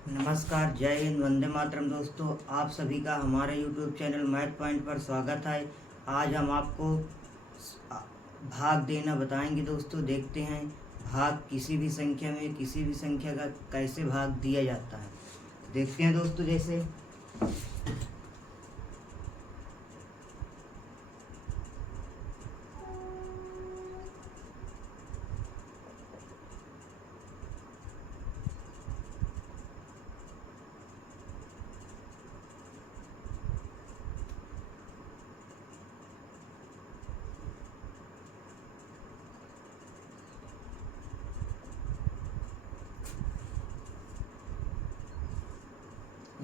नमस्कार, जय हिंद, वंदे मातरम। दोस्तों, आप सभी का हमारे यूट्यूब चैनल मैथ पॉइंट पर स्वागत है। आज हम आपको भाग देना बताएंगे। दोस्तों, देखते हैं भाग किसी भी संख्या में किसी भी संख्या का कैसे भाग दिया जाता है। देखते हैं दोस्तों, जैसे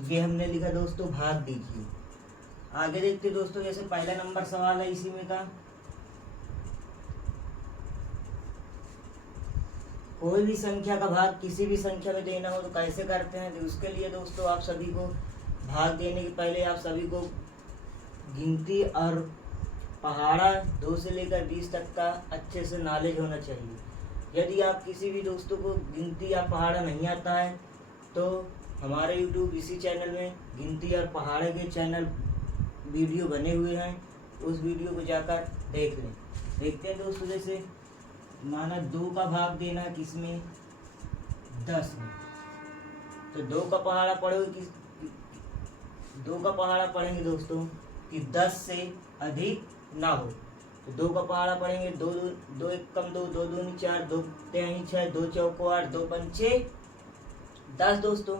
ये हमने लिखा दोस्तों, भाग दीजिए। आगे देखते दोस्तों, जैसे पहला नंबर सवाल है इसी में का, कोई भी संख्या का भाग किसी भी संख्या में देना हो तो कैसे करते हैं। तो उसके लिए दोस्तों, आप सभी को भाग देने के पहले आप सभी को गिनती और पहाड़ा 2 से लेकर 20 तक का अच्छे से नॉलेज होना चाहिए। यदि आप किसी भी दोस्तों को गिनती या पहाड़ा नहीं आता है तो हमारे यूट्यूब इसी चैनल में गिनती और पहाड़े के चैनल वीडियो बने हुए हैं, उस वीडियो को जाकर देख लें। देखते हैं दोस्तों, जैसे माना 2 का भाग देना किसमें, 10 में। तो 2 का पहाड़ा पढ़ोगे 2 का पहाड़ा पढ़ेंगे दोस्तों कि 10 से अधिक ना हो। तो 2 का पहाड़ा पढ़ेंगे, 2 एक कम 2, 2 दूनी 4, 2 तिहाई 6, 2 चौको 8, 2 पंचे 10। दोस्तों,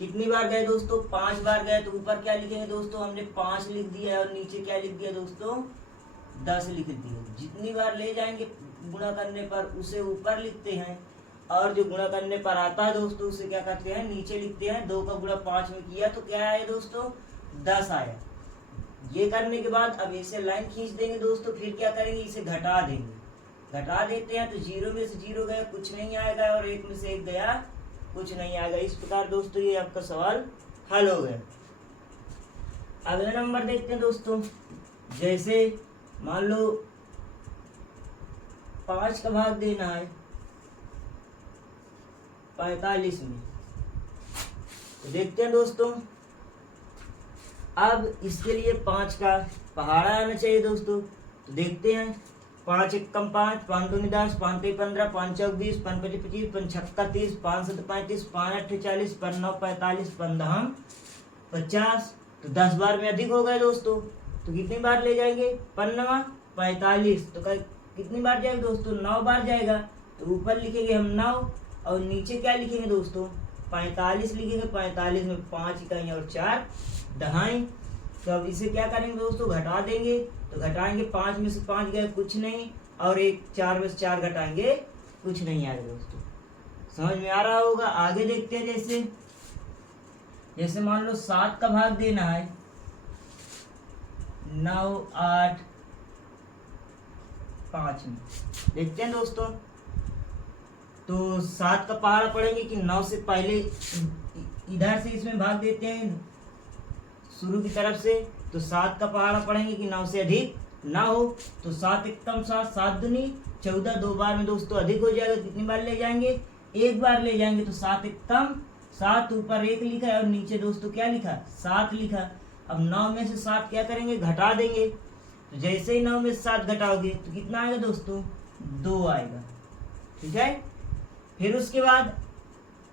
कितनी बार गए दोस्तों, 5 बार गए। तो ऊपर क्या लिखेंगे दोस्तों, हमने 5 लिख दिया है और नीचे क्या लिख दिया दोस्तों, 10 लिख दिया। जितनी बार ले जाएंगे गुणा करने पर उसे ऊपर लिखते हैं, और जो गुणा करने पर आता है दोस्तों उसे क्या करते हैं, नीचे लिखते हैं। 2 का गुणा 5 में किया तो क्या आया दोस्तों, 10 आया। ये करने के बाद अब इसे लाइन खींच देंगे दोस्तों। फिर क्या करेंगे, इसे घटा देंगे। घटा देते हैं तो 0 में से 0 गया, कुछ नहीं आएगा, और 1 में से 1 गया, कुछ नहीं आएगा। इस प्रकार दोस्तों ये आपका सवाल हल हो गया। अगला नंबर देखते हैं दोस्तों, जैसे मान लो 5 का भाग देना है 45 में। तो देखते हैं दोस्तों, अब इसके लिए 5 का पहाड़ा आना चाहिए दोस्तों। तो देखते हैं, 5 एक कम 5, 5 दूनी 10, 5 तेई 15, 5 चौक 20, 5 पची 25, 5 छक्का 30, 5 सत 35, 5 8 40, 5 9 45, 5 10 50। तो 10 बार में अधिक हो गए दोस्तों। तो कितनी बार ले जाएंगे, 15 45। तो कितनी बार जाएगा दोस्तों, 9 बार जाएगा। तो ऊपर लिखेंगे हम 9 और नीचे क्या लिखेंगे दोस्तों, 45 लिखेंगे। 45 में 5 इकाई और 4 दहाई। तो अब इसे क्या करेंगे दोस्तों, घटा देंगे। तो घटाएंगे, 5 में से 5 गए, कुछ नहीं, और 4 में से 4 घटाएंगे, कुछ नहीं आएगा दोस्तों। समझ में आ रहा होगा। आगे देखते हैं, जैसे मान लो 7 का भाग देना है 9 8 5 में। देखते हैं दोस्तों, तो 7 का पहाड़ा पढ़ेंगे कि 9 से पहले इधर से इसमें भाग देते हैं शुरू की तरफ से। तो 7 का पहाड़ा पढ़ेंगे कि 9 से अधिक ना हो। तो 7 एक कम 7, 7 दूनी 14, 2 बार में दोस्तों अधिक हो जाएगा। कितनी बार ले जाएंगे, 1 बार ले जाएंगे। तो 7 एक कम 7, ऊपर 1 लिखा है और नीचे दोस्तों क्या लिखा, 7 लिखा। अब 9 में से 7 क्या करेंगे, घटा देंगे। तो जैसे ही 9 में से 7 घटाओगे तो कितना आएगा दोस्तों, 2 आएगा। ठीक है। फिर उसके बाद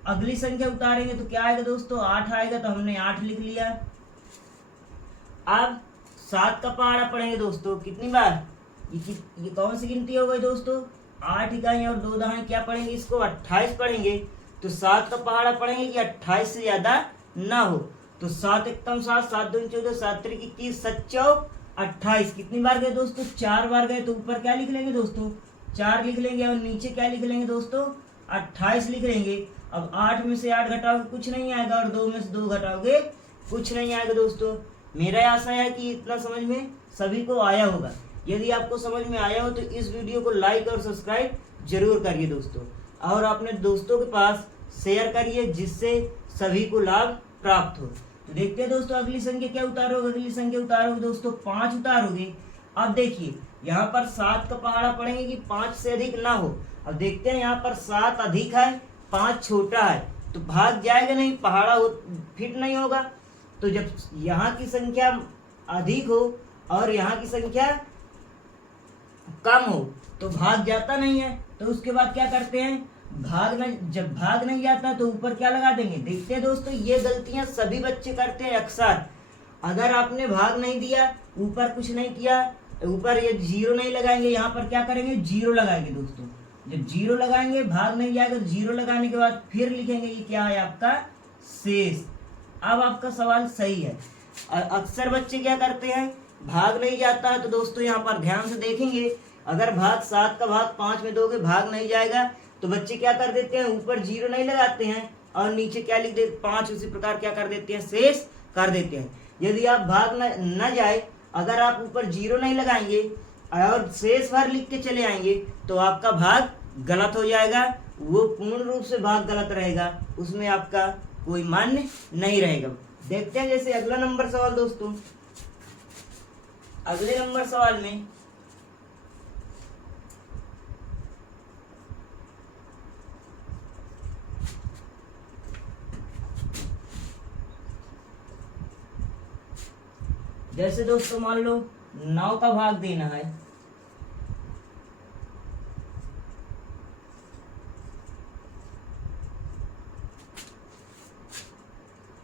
अगली संख्या उतारेंगे तो क्या आएगा दोस्तों, 8 आएगा। तो हमने 8 लिख लिया। अब 7 का पहाड़ा पढ़ेंगे दोस्तों कितनी बार, ये कौन सी गिनती हो गई दोस्तों, 8 इकाई और 2 दहाई। क्या पढ़ेंगे, इसको 28 पढ़ेंगे। तो 7 का पहाड़ा पढ़ेंगे कि 28 से ज्यादा ना हो। तो 7 एक कम 7, 7 दूनी 14, 7 त्रिक 21, 7 चौक 28। कितनी बार गए दोस्तों, 4 बार गए। तो ऊपर क्या लिख लेंगे दोस्तों, 4 लिख लेंगे, और नीचे क्या लिख लेंगे दोस्तों, 28 लिख लेंगे। अब 8 में से 8 घटाओगे, कुछ नहीं आएगा, और 2 में से 2 घटाओगे, कुछ नहीं आएगा दोस्तों। मेरा आशा है कि इतना समझ में सभी को आया होगा। यदि आपको समझ में आया हो तो इस वीडियो को लाइक और सब्सक्राइब जरूर करिए दोस्तों, और अपने दोस्तों के पास शेयर करिए जिससे सभी को लाभ प्राप्त हो। तो देखते हैं दोस्तों, अगली संख्या क्या उतारोगे। अगली संख्या उतारोगे दोस्तों 5 उतारोगे। अब देखिए यहाँ पर 7 का पहाड़ा पढ़ेंगे कि 5 से अधिक ना हो। अब देखते हैं यहाँ पर 7 अधिक है, 5 छोटा है। तो भाग जाएगा नहीं, पहाड़ा फिट नहीं होगा। तो जब यहाँ की संख्या अधिक हो और यहाँ की संख्या कम हो तो भाग जाता नहीं है। तो उसके बाद क्या करते हैं, जब भाग नहीं जाता तो ऊपर क्या लगा देंगे। देखते हैं दोस्तों, ये गलतियां सभी बच्चे करते हैं अक्सर। अगर आपने भाग नहीं दिया, ऊपर कुछ नहीं किया, ऊपर ये जीरो नहीं लगाएंगे, यहाँ पर क्या करेंगे, जीरो लगाएंगे दोस्तों। जब जीरो लगाएंगे, भाग नहीं जाएगा, तो जीरो लगाने के बाद फिर लिखेंगे ये क्या है आपका शेष। अब आपका सवाल सही है। अक्सर बच्चे क्या करते हैं, भाग नहीं जाता है, तो दोस्तों यहाँ पर ध्यान से देखेंगे, अगर भाग 7 का भाग 5 में दोगे, भाग नहीं जाएगा, तो बच्चे क्या कर देते हैं, ऊपर जीरो नहीं लगाते हैं और नीचे क्या लिख देते 5, उसी प्रकार क्या कर देते हैं, शेष कर देते हैं। यदि आप भाग न जाए, अगर आप ऊपर जीरो नहीं लगाएंगे और शेष भर लिख के चले आएंगे, तो आपका भाग गलत हो जाएगा, वो पूर्ण रूप से भाग गलत रहेगा, उसमें आपका कोई मान्य नहीं रहेगा। देखते हैं जैसे अगला नंबर सवाल दोस्तों। अगले नंबर सवाल में जैसे दोस्तों मान लो 9 का भाग देना है,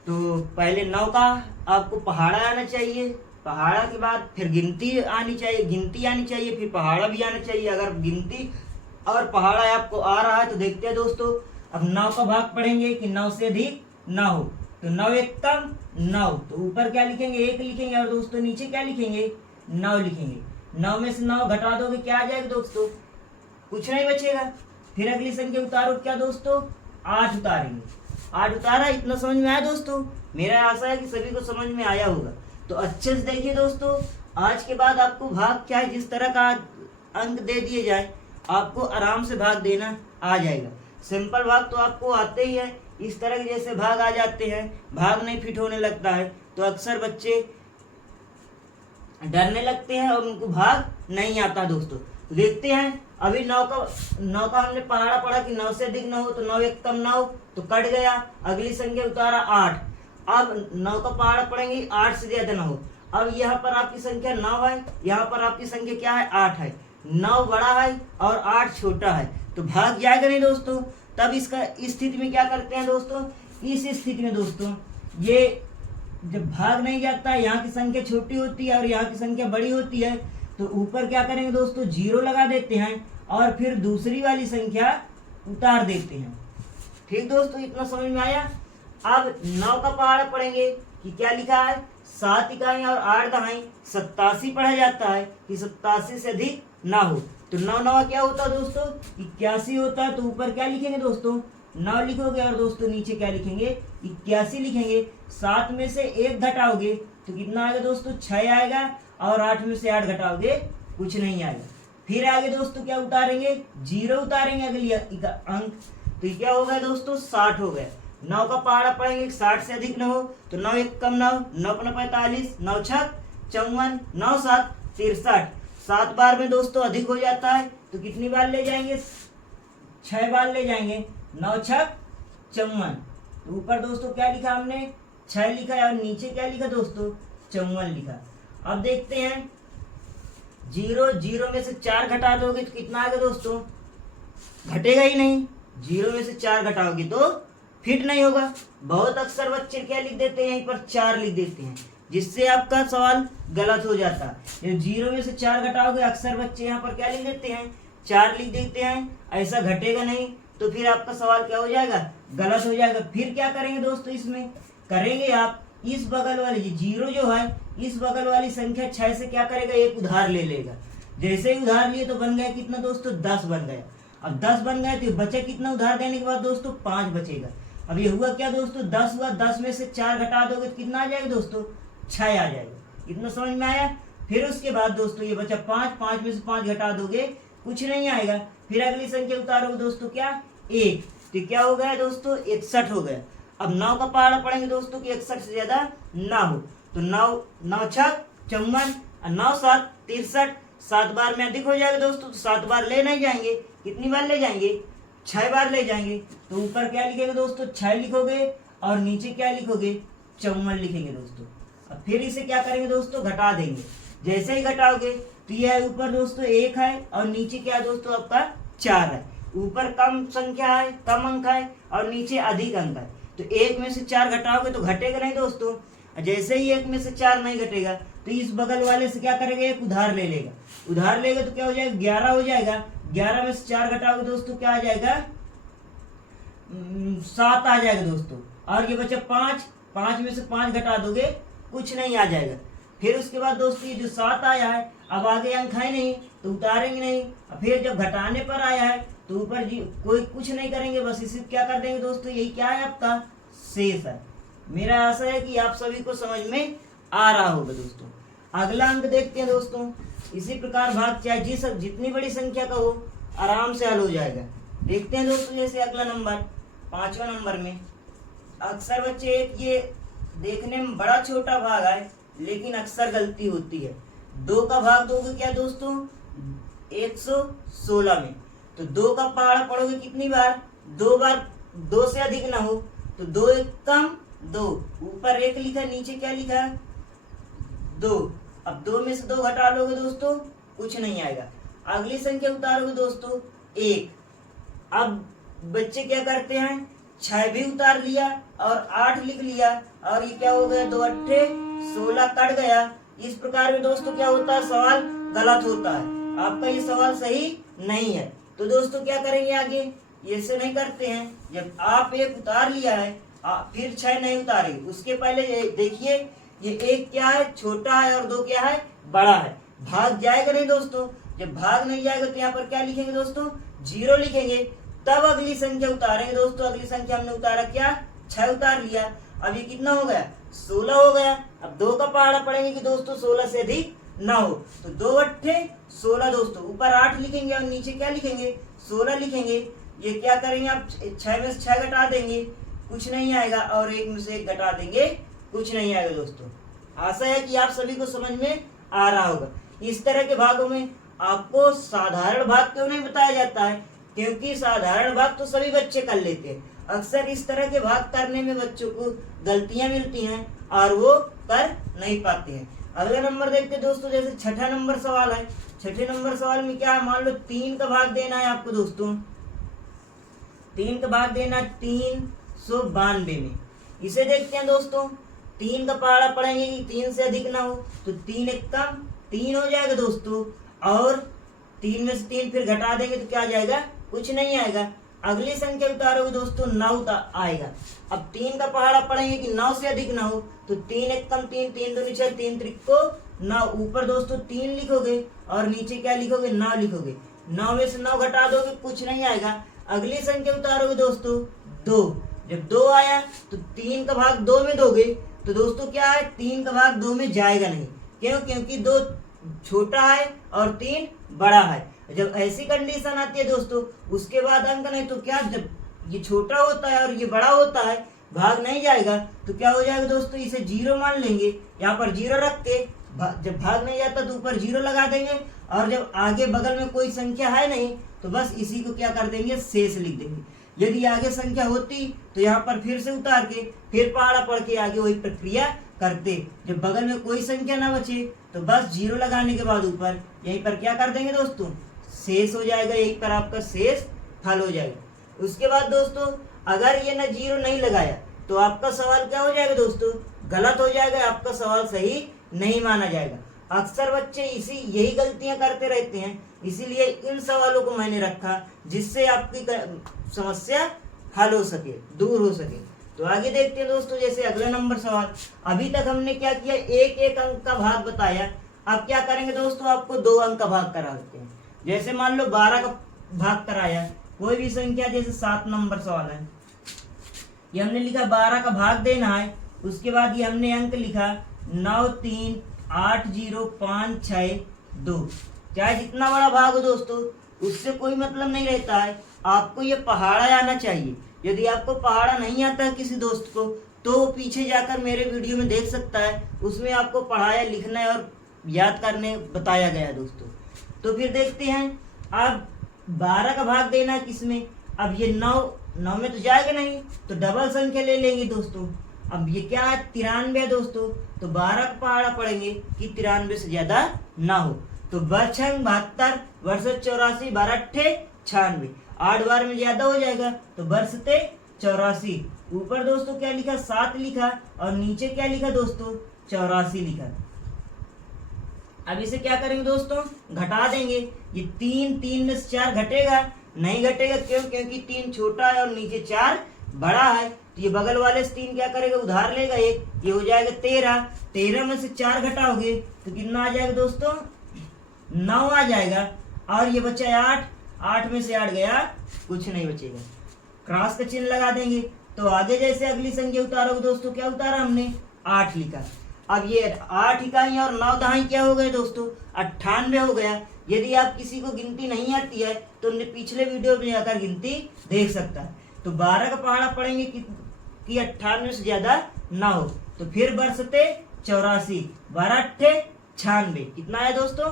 तो पहले 9 का आपको पहाड़ा आना चाहिए, पहाड़ा के बाद फिर गिनती आनी चाहिए, फिर पहाड़ा भी आना चाहिए। अगर गिनती और पहाड़ा आपको आ रहा है तो देखते हैं दोस्तों, अब 9 का भाग पढ़ेंगे कि 9 से अधिक ना हो, तो 9 एकम 9, तो ऊपर क्या लिखेंगे, 1 लिखेंगे और दोस्तों नीचे क्या लिखेंगे, 9 लिखेंगे। 9 में से 9 घटा दोगे, क्या आ जाएगा दोस्तों, कुछ नहीं बचेगा। फिर अगली संख्या उतारो, क्या दोस्तों, 8 उतारेंगे। 8 उतारा, इतना समझ में आया दोस्तों? मेरा आशा है कि सभी को समझ में आया होगा। तो अच्छे से देखिए दोस्तों, आज के बाद आपको भाग क्या है, जिस तरह का अंक दे दिए जाए आपको आराम से भाग देना आ जाएगा। सिंपल भाग तो आपको आते ही है, इस तरह के जैसे भाग आ जाते हैं, भाग नहीं फिट होने लगता है तो अक्सर बच्चे डरने लगते हैं और उनको भाग नहीं आता दोस्तों। देखते हैं, अभी 9 का हमने पहाड़ा पढ़ा कि 9 से अधिक न हो, तो 9 एक कम 9, तो कट गया। अगली संख्या उतारा 8, अब 9 का पहाड़ा पढ़ेंगे 8 से ज्यादा न हो। अब यहाँ पर आपकी संख्या 9 है, यहाँ पर आपकी संख्या क्या है, 8 है। 9 बड़ा है और 8 छोटा है, तो भाग जाएगा नहीं दोस्तों। तब इसका इस स्थिति में क्या करते हैं दोस्तों, इस स्थिति में दोस्तों ये जब भाग नहीं जाता है, यहाँ की संख्या छोटी होती है और यहाँ की संख्या बड़ी होती है, तो ऊपर क्या करेंगे दोस्तों, जीरो लगा देते हैं और फिर दूसरी वाली संख्या उतार देते हैं। ठीक दोस्तों, इतना समझ में आया? अब 9 का पहाड़ा पढ़ेंगे कि क्या लिखा है, 7 इकाई और 8 दहाई 87 पढ़ा जाता है कि 87 से अधिक ना हो। तो 9 9 क्या होता है दोस्तों, 81 होता है। तो ऊपर क्या लिखेंगे दोस्तों, 9 लिखोगे और दोस्तों नीचे क्या लिखेंगे, 81 लिखेंगे। 7 में से 1 घटाओगे तो कितना आएगा दोस्तों, 6 आएगा, और 8 में से 8 घटाओगे कुछ नहीं आएगा। फिर आगे दोस्तों क्या उतारेंगे, जीरो उतारेंगे अगली अंक, तो क्या हो गया दोस्तों, 60 हो गया। 9 का पहाड़ा पढ़ेंगे 60 से अधिक न हो, तो 9 एक कम 9, 9 पंजा 45, 9 छक 54, 9 7 63। 7 बार में दोस्तों अधिक हो जाता है, तो कितनी बार ले जाएंगे, 6 बार ले जाएंगे। 9 छक 54, तो ऊपर दोस्तों क्या लिखा हमने, 6 लिखा है और नीचे क्या लिखा दोस्तों, 54 लिखा। अब देखते हैं, जीरो में से 4 घटा दोगे तो कितना आएगा दोस्तों, घटेगा ही नहीं। 0 में से 4 घटाओगे तो फिट नहीं होगा। बहुत अक्सर बच्चे क्या लिख देते हैं, यहीं पर 4 लिख देते हैं, जिससे आपका सवाल गलत हो जाता है। 0 में से 4 घटाओगे, अक्सर बच्चे यहाँ पर क्या लिख देते हैं, 4 लिख देते हैं, ऐसा घटेगा नहीं, तो फिर आपका सवाल क्या हो जाएगा, गलत हो जाएगा। फिर क्या करेंगे दोस्तों, इसमें करेंगे आप इस बगल वाली जीरो जो है, इस बगल वाली संख्या 6 से क्या करेगा, एक उधार ले लेगा। जैसे ही उधार लिए तो बन गया कितना दोस्तों, 10 बन गया। अब 10 बन गए तो बचा कितना, उधार देने के बाद दोस्तों 5 बचेगा। अब ये हुआ क्या दोस्तों, 10 हुआ, 10 में से 4 घटा दोगे तो कितना आ जाएगा दोस्तों, 6 आ जाएगा। इतना समझ में आया? फिर उसके बाद दोस्तों ये बचा 5, 5 में से 5 घटा दोगे कुछ नहीं आएगा। फिर अगली संख्या उतारोगे दोस्तों क्या, 1, तो क्या हो गया दोस्तों, 61 हो गया। अब 9 का पहाड़ा पढ़ेंगे दोस्तों कि 61 से ज्यादा ना हो, तो 9 छक 54, 9 7 63। 7 बार में अधिक हो जाएगा दोस्तों, तो 7 बार ले नहीं जाएंगे, कितनी बार ले जाएंगे, 6 बार ले जाएंगे तो ऊपर क्या लिखेंगे दोस्तों 6 लिखोगे और नीचे क्या लिखोगे 54 लिखेंगे दोस्तों। अब फिर इसे क्या करेंगे दोस्तों घटा देंगे। जैसे ही घटाओगे तो यह ऊपर दोस्तों 1 है और नीचे क्या है दोस्तों आपका 4 है। ऊपर कम संख्या है, कम अंक है और नीचे अधिक अंक है, तो 1 में से 4 घटाओगे तो घटेगा नहीं दोस्तों। जैसे ही 1 में से 4 नहीं घटेगा तो इस बगल वाले से क्या करेंगे एक उधार ले लेगा। उधार लेगा तो क्या हो जाएगा 11 हो जाएगा। 11 में से 4 घटाओगे दोस्तों क्या आ जाएगा 7 आ जाएगा दोस्तों। और ये बचा 5, 5 में से 5 घटा दोगे कुछ नहीं आ जाएगा। फिर उसके बाद दोस्तों ये जो 7 आया है अब आगे अंक है नहीं तो उतारेंगे नहीं। फिर जब घटाने पर आया है तो ऊपर जी कोई कुछ नहीं करेंगे, बस इसे क्या कर देंगे दोस्तों, यही क्या है आपका शेष है। मेरा आशा है कि आप सभी को समझ में आ रहा होगा दोस्तों। अगला अंक देखते हैं दोस्तों। इसी प्रकार भाग चाहे जितनी बड़ी संख्या का हो आराम से हल हो जाएगा। देखते हैं दोस्तों जैसे अगला नंबर 5वां नंबर में अक्सर बच्चे ये देखने में बड़ा छोटा भाग है लेकिन अक्सर गलती होती है। 2 का भाग दोगे क्या दोस्तों 116 में, तो 2 का पहाड़ा पढ़ोगे कितनी बार 2 बार, 2 से अधिक ना हो तो 2 एक कम 2, ऊपर 1 लिखा नीचे क्या लिखा 2। अब 2 में से 2 घटा लोगे दोस्तों कुछ नहीं आएगा। अगली संख्या उतारोगे दोस्तों 1। अब बच्चे क्या करते हैं 6 भी उतार लिया और 8 लिख लिया और ये क्या हो गया 2 अट्ठे 16 कट गया। इस प्रकार में दोस्तों क्या होता है सवाल गलत होता है, आपका ये सवाल सही नहीं है। तो दोस्तों क्या करेंगे आगे, ऐसे नहीं करते हैं। जब आप 1 उतार लिया है फिर 6 नहीं उतारेंगे, उसके पहले देखिए ये 1 क्या है छोटा है और 2 क्या है बड़ा है। भाग जाएगा नहीं दोस्तों, जब भाग नहीं जाएगा तो यहाँ पर क्या लिखेंगे दोस्तों 0 लिखेंगे, तब अगली संख्या उतारेंगे दोस्तों। अगली संख्या हमने उतारा क्या 6 उतार लिया। अब ये कितना हो गया 16 हो गया। अब 2 का पहाड़ा पड़ेंगे कि दोस्तों 16 से अधिक ना हो, तो 2 अट्ठे 16 दोस्तों, ऊपर 8 लिखेंगे और नीचे क्या लिखेंगे 16 लिखेंगे। ये क्या करेंगे आप 6 में से 6 घटा देंगे कुछ नहीं आएगा और 1 में से 1 घटा देंगे कुछ नहीं आएगा दोस्तों। आशा है कि आप सभी को समझ में आ रहा होगा। इस तरह के भागों में आपको साधारण भाग क्यों नहीं बताया जाता है, क्योंकि साधारण भाग तो सभी बच्चे कर लेते हैं। अक्सर इस तरह के भाग करने में बच्चों को गलतियां मिलती हैं और वो कर नहीं पाते हैं। अगला नंबर देखते हैं दोस्तों, जैसे 6ठा नंबर सवाल है। 6ठे नंबर सवाल में क्या है, मान लो 3 का भाग देना है आपको दोस्तों। 3 का भाग देना 392 में। इसे देखते हैं दोस्तों, 3 का पहाड़ा पढ़ेंगे कि 3 से अधिक ना हो, तो 3 एक कम 3 हो जाएगा दोस्तों, और 3 में से 3 फिर घटा देंगे तो क्या आ जाएगा कुछ नहीं आएगा। अगली संख्या उतारोगे दोस्तों 9 आएगा। अब 3 का पहाड़ा पढ़ेंगे कि 9 से अधिक ना हो, तो 3 एक कम 3, 3 दूनी 6, 3 त्रिक को 9, ऊपर दोस्तों 3 लिखोगे और नीचे क्या लिखोगे 9 लिखोगे। 9 में से 9 घटा दोगे कुछ नहीं आएगा। अगली संख्या उतारोगे दोस्तों 2। जब 2 आया तो 3 का भाग 2 में दोगे तो दोस्तों क्या है 3 का भाग 2 में जाएगा नहीं। क्यों, क्योंकि 2 छोटा है और 3 बड़ा है। जब ऐसी कंडीशन आती है दोस्तों उसके बाद अंक नहीं, तो क्या जब ये छोटा होता है और ये बड़ा होता है भाग नहीं जाएगा तो क्या हो जाएगा दोस्तों, इसे 0 मान लेंगे। यहाँ पर 0 रख के जब भाग नहीं जाता तो ऊपर 0 लगा देंगे, और जब आगे बगल में कोई संख्या है नहीं तो बस इसी को क्या कर देंगे शेष लिख देंगे। यदि आगे संख्या होती तो यहाँ पर फिर से उतार के फिर पहाड़ा पढ़ के आगे वही प्रक्रिया करते। जब बगल में कोई संख्या ना बचे तो बस 0 लगाने के बाद ऊपर यहीं पर क्या कर देंगे दोस्तों शेष हो जाएगा, यहीं पर आपका शेष हल हो जाएगा। उसके बाद दोस्तों अगर ये ना 0 नहीं लगाया तो आपका सवाल क्या हो जाएगा दोस्तों गलत हो जाएगा, आपका सवाल सही नहीं माना जाएगा। अक्सर बच्चे यही गलतियां करते रहते हैं, इसीलिए इन सवालों को मैंने रखा जिससे आपकी समस्या हल हो सके, दूर हो सके। तो आगे देखते हैं दोस्तों, जैसे अगला नंबर सवाल। अभी तक हमने क्या किया, एक एक अंक का भाग बताया। अब क्या करेंगे दोस्तों, आपको 2 अंक का भाग करा देते हैं। जैसे मान लो 12 का भाग कराया, कोई भी संख्या, जैसे 7 नंबर सवाल है, ये हमने लिखा 12 का भाग देना है। उसके बाद ये हमने अंक लिखा 9 3 8 0 5 6 2। चाहे जितना बड़ा भाग हो दोस्तों उससे कोई मतलब नहीं रहता है, आपको ये पहाड़ा आना चाहिए। यदि आपको पहाड़ा नहीं आता है किसी दोस्त को तो पीछे जाकर मेरे वीडियो में देख सकता है, उसमें आपको पढ़ाया लिखना और याद करने बताया गया दोस्तों। तो फिर देखते हैं, अब 12 का भाग देना है किसमें, अब ये 9 9 में तो जाएगा नहीं, तो डबल संख्या ले लेंगे दोस्तों। अब ये क्या है, 93 है दोस्तों, तो 12 का पहाड़ा पढ़ेंगे कि 93 से ज्यादा ना हो। तो बरछंग 72, वर्ष 84, 12 अट्ठे 96, 8 बार में ज्यादा हो जाएगा तो बरसते 84। ऊपर दोस्तों क्या लिखा, 7 लिखा, और नीचे क्या लिखा दोस्तों, 84 लिखा। अब इसे क्या करेंगे दोस्तों, घटा देंगे। ये 3 में से 4 घटेगा नहीं, घटेगा क्यों, क्योंकि 3 छोटा है और नीचे 4 बड़ा है। तो ये बगल वाले से 3 क्या करेगा, उधार लेगा एक, ये हो जाएगा 13। 13 में से 4 घटाओगे तो कितना आ जाएगा दोस्तों, 9 आ जाएगा। और ये बचा 8, 8 में से 8 गया, कुछ नहीं बचेगा, क्रॉस का चिन्ह लगा देंगे। तो आगे जैसे अगली संख्या उतारोगे दोस्तों, क्या उतारा हमने, 8 लिखा। अब ये 8 इकाई और 9 दहाई क्या हो गए दोस्तों, 98 हो गया। यदि आप किसी को गिनती नहीं आती है तो पिछले वीडियो में जाकर गिनती देख सकता है। तो 12 का पहाड़ा पढ़ेंगे कि 98 से ज्यादा ना हो। तो फिर बरसते 84, 12 अट्ठे 96, कितना आया दोस्तों,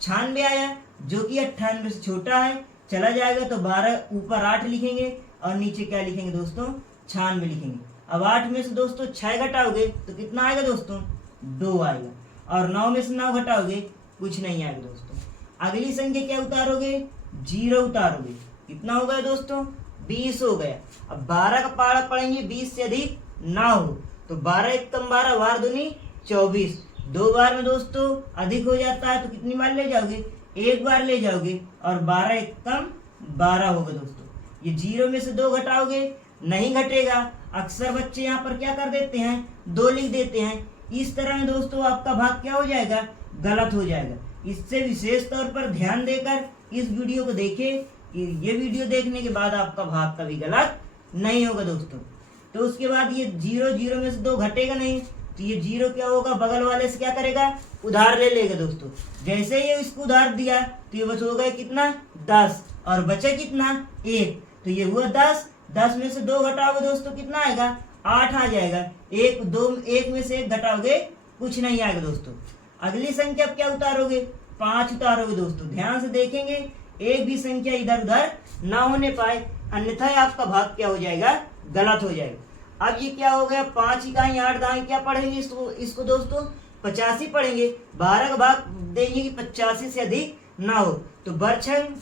96 आया, जो कि 98 से छोटा है। चला जाएगा तो 12 ऊपर 8 लिखेंगे और नीचे क्या लिखेंगे दोस्तों, 96 लिखेंगे। अब 8 में से दोस्तों 6 घटाओगे तो कितना आएगा दोस्तों, 2 आएगा। और 9 में से 9 घटाओगे, कुछ नहीं आएगा दोस्तों। अगली संख्या क्या उतारोगे, 0 उतारोगे, कितना हो गया दोस्तों, 20 हो गया। अब 12 का पहाड़ा पढ़ेंगे 20 से अधिक ना हो। तो 12 एक कम 12, 12 दूनी 24। 2 बार में दोस्तों अधिक हो जाता है तो कितनी बार ले जाओगे, 1 बार ले जाओगे। और 12 एक कम 12 होगा दोस्तों। ये 0 में से 2 घटाओगे, नहीं घटेगा। अक्सर बच्चे यहाँ पर क्या कर देते हैं, 2 लिख देते हैं। इस तरह में दोस्तों आपका भाग क्या हो जाएगा, गलत हो जाएगा। इससे विशेष तौर पर ध्यान देकर इस वीडियो को देखें कि ये वीडियो देखने के बाद आपका भाग कभी गलत नहीं होगा दोस्तों। तो उसके बाद ये 0 में से 2 घटेगा नहीं, तो ये 0 क्या होगा, बगल वाले से क्या करेगा, उधार ले लेगा दोस्तों। जैसे ये इसको उधार दिया तो ये बच हो गया कितना, 10, और बचा कितना, 1। तो ये हुआ 10। 10 में से 2 घटाओगे दोस्तों, कितना आएगा, 8 आ जाएगा। 1 में से 1 घटाओगे, कुछ नहीं आएगा दोस्तों। अगली संख्या क्या उतारोगे, 5 उतारोगे दोस्तों। ध्यान से देखेंगे, एक भी संख्या इधर उधर ना होने पाए, अन्यथा आपका भाग क्या हो जाएगा, गलत हो जाएगा। अब ये क्या हो गया, 5 इकाई 8 दहाई क्या पढ़ेंगे इसको दोस्तों, 85 पढ़ेंगे। 12 का भाग देंगे कि 85 से अधिक ना हो। तो बरछंग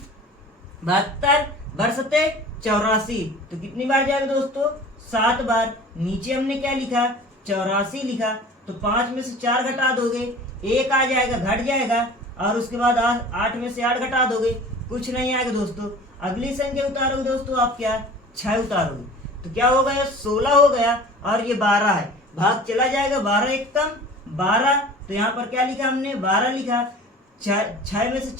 72, बरसते 84, तो कितनी बार जाएगा दोस्तों, 7 बार। नीचे हमने क्या लिखा, 84 लिखा। तो 5 में से 4 घटा दोगे, 1 आ जाएगा, घट जाएगा। और उसके बाद 8 में से 8 घटा दोगे, कुछ नहीं आएगा दोस्तों। अगली संख्या उतारोगे दोस्तों आप, क्या 6 उतारोगे तो क्या हो गया, 16 हो गया। और ये 12 है, भाग चला जाएगा, 12 एक कम 12। तो यहाँ पर क्या लिखा हमने, 12 लिखा। 6 में से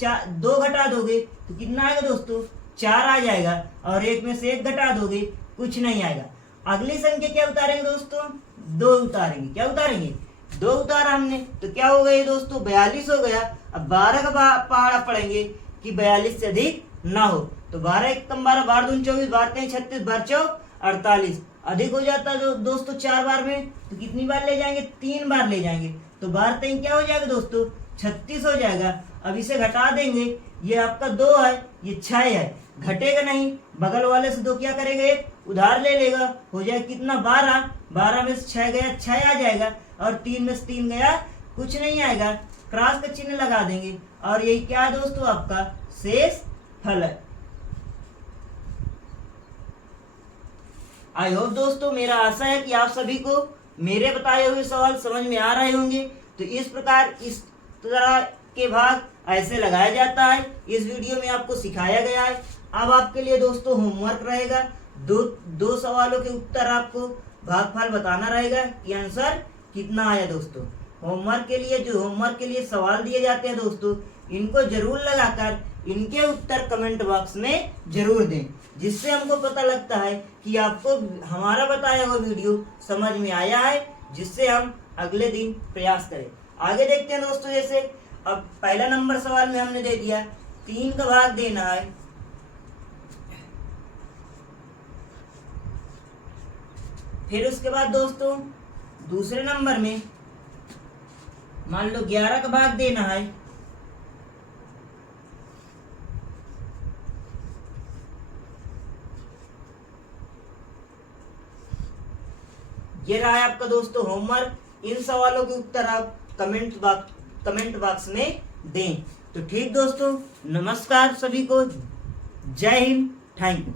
2 घटा दोगे तो कितना आएगा दोस्तों, 4 आ जाएगा। और 1 में से 1 घटा दोगे, कुछ नहीं आएगा। अगली संख्या क्या उतारेंगे दोस्तों, 2 उतारेंगे। क्या उतारेंगे, 2 उतारा हमने, तो क्या हो गया दोस्तों, 42 हो गया। अब 12 का पहाड़ा पढ़ेंगे कि 42 से अधिक ना हो। तो 12 एक कम 12, 12 दूनी 24, 12 तेईं 36, 12 चौक 48। अधिक हो जाता है दोस्तों 4 बार में, तो कितनी बार ले जाएंगे, 3 बार ले जाएंगे। तो 12 तेईं क्या हो जाएगा दोस्तों, 36 हो जाएगा। अब इसे घटा देंगे, ये आपका 2 है, ये 6 है, घटेगा नहीं। बगल वाले से 2 क्या करेगा, 1 उधार ले लेगा, हो जाएगा कितना, 12। 12 में से 6 गया, 6 आ जाएगा। और 3 में से 3 गया, कुछ नहीं आएगा, क्रॉस का चिन्ह लगा देंगे। और यही क्या है दोस्तों, आपका शेष फल है। आई होप दोस्तों, मेरा आशा है कि आप सभी को मेरे बताए हुए सवाल समझ में आ रहे होंगे। तो इस प्रकार इस तरह के भाग ऐसे लगाया जाता है, इस वीडियो में आपको सिखाया गया है। अब आपके लिए दोस्तों होमवर्क रहेगा, दो सवालों के उत्तर आपको भागफल बताना रहेगा कि आंसर कितना आया दोस्तों। होमवर्क के लिए सवाल दिए जाते हैं दोस्तों, इनको जरूर लगाकर इनके उत्तर कमेंट बॉक्स में जरूर दें, जिससे हमको पता लगता है कि आपको हमारा बताया हुआ वीडियो समझ में आया है, जिससे हम अगले दिन प्रयास करें। आगे देखते हैं दोस्तों। जैसे अब पहला नंबर सवाल में हमने दे दिया 3 का भाग देना है। फिर उसके बाद दोस्तों दूसरे नंबर में मान लो 11 का भाग देना है। ये रहा है आपका दोस्तों होमवर्क। इन सवालों के उत्तर आप कमेंट बॉक्स में दें। तो ठीक दोस्तों, नमस्कार सभी को, जय हिंद, थैंक यू।